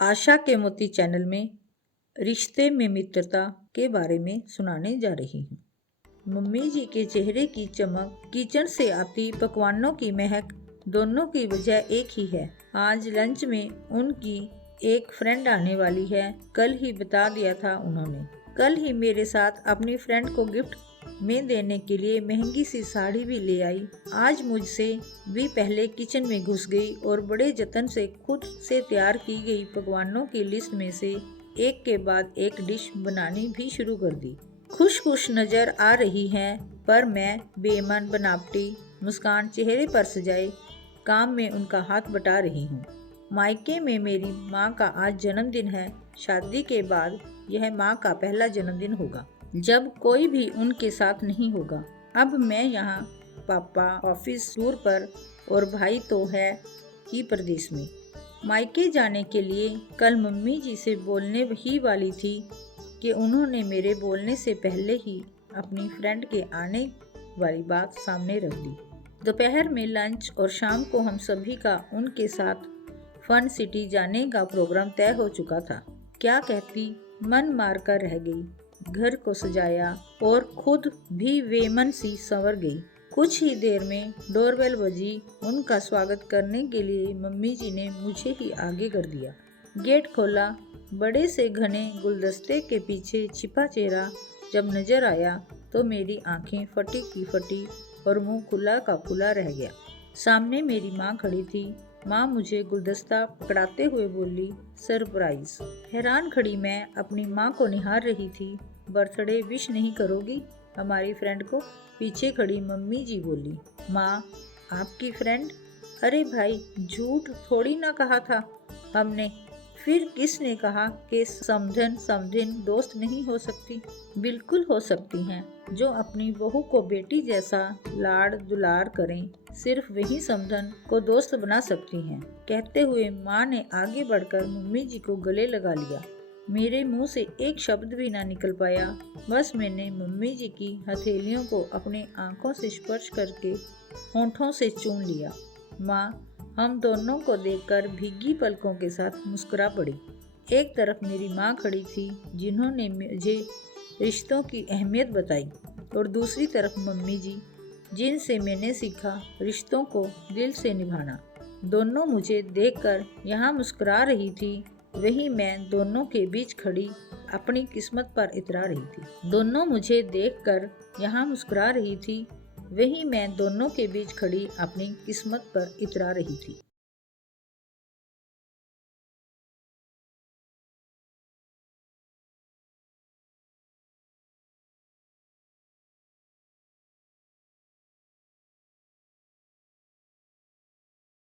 आशा के मोती चैनल में रिश्ते में मित्रता के बारे में सुनाने जा रही हूँ। मम्मी जी के चेहरे की चमक, किचन से आती पकवानों की महक, दोनों की वजह एक ही है। आज लंच में उनकी एक फ्रेंड आने वाली है। कल ही बता दिया था उन्होंने। कल ही मेरे साथ अपनी फ्रेंड को गिफ्ट में देने के लिए महंगी सी साड़ी भी ले आई। आज मुझसे भी पहले किचन में घुस गई और बड़े जतन से खुद से तैयार की गई पकवानों की लिस्ट में से एक के बाद एक डिश बनानी भी शुरू कर दी। खुश खुश नजर आ रही हैं, पर मैं बेईमान बनावटी मुस्कान चेहरे पर सजाए काम में उनका हाथ बटा रही हूँ। मायके में मेरी माँ का आज जन्मदिन है। शादी के बाद यह माँ का पहला जन्मदिन होगा जब कोई भी उनके साथ नहीं होगा। अब मैं यहाँ, पापा ऑफिस टूर पर और भाई तो है ही प्रदेश में। मायके जाने के लिए कल मम्मी जी से बोलने ही वाली थी कि उन्होंने मेरे बोलने से पहले ही अपनी फ्रेंड के आने वाली बात सामने रख दी। दोपहर में लंच और शाम को हम सभी का उनके साथ फन सिटी जाने का प्रोग्राम तय हो चुका था। क्या कहती, मन मार कर रह गई। घर को सजाया और खुद भी वेमन सी संवर गई। कुछ ही देर में डोरबेल बजी। उनका स्वागत करने के लिए मम्मी जी ने मुझे ही आगे कर दिया। गेट खोला। बड़े से घने गुलदस्ते के पीछे छिपा चेहरा जब नजर आया तो मेरी आंखें फटी की फटी और मुंह खुला का खुला रह गया। सामने मेरी माँ खड़ी थी। माँ मुझे गुलदस्ता पकड़ाते हुए बोली, सरप्राइज। हैरान खड़ी मैं अपनी माँ को निहार रही थी। बर्थडे विश नहीं करोगी हमारी फ्रेंड को? पीछे खड़ी मम्मी जी बोली, माँ आपकी फ्रेंड? अरे भाई, झूठ थोड़ी ना कहा था हमने। फिर किसने कहा कि समधन दोस्त नहीं हो सकती? बिल्कुल हो सकती हैं। जो अपनी बहू को बेटी जैसा लाड़ दुलार करें, सिर्फ वही समधन को दोस्त बना सकती हैं। कहते हुए माँ ने आगे बढ़कर मम्मी जी को गले लगा लिया। मेरे मुंह से एक शब्द भी ना निकल पाया। बस मैंने मम्मी जी की हथेलियों को अपनी आंखों से स्पर्श करके होंठों से चूम लिया। माँ हम दोनों को देखकर भीगी पलकों के साथ मुस्कुरा पड़ी। एक तरफ मेरी माँ खड़ी थी जिन्होंने मुझे रिश्तों की अहमियत बताई, और दूसरी तरफ मम्मी जी जिनसे मैंने सीखा रिश्तों को दिल से निभाना। दोनों मुझे देखकर यहाँ मुस्कुरा रही थी, वही मैं दोनों के बीच खड़ी अपनी किस्मत पर इतरा रही थी। दोनों मुझे देखकर यहाँ मुस्कुरा रही थी, वही मैं दोनों के बीच खड़ी अपनी किस्मत पर इतरा रही थी।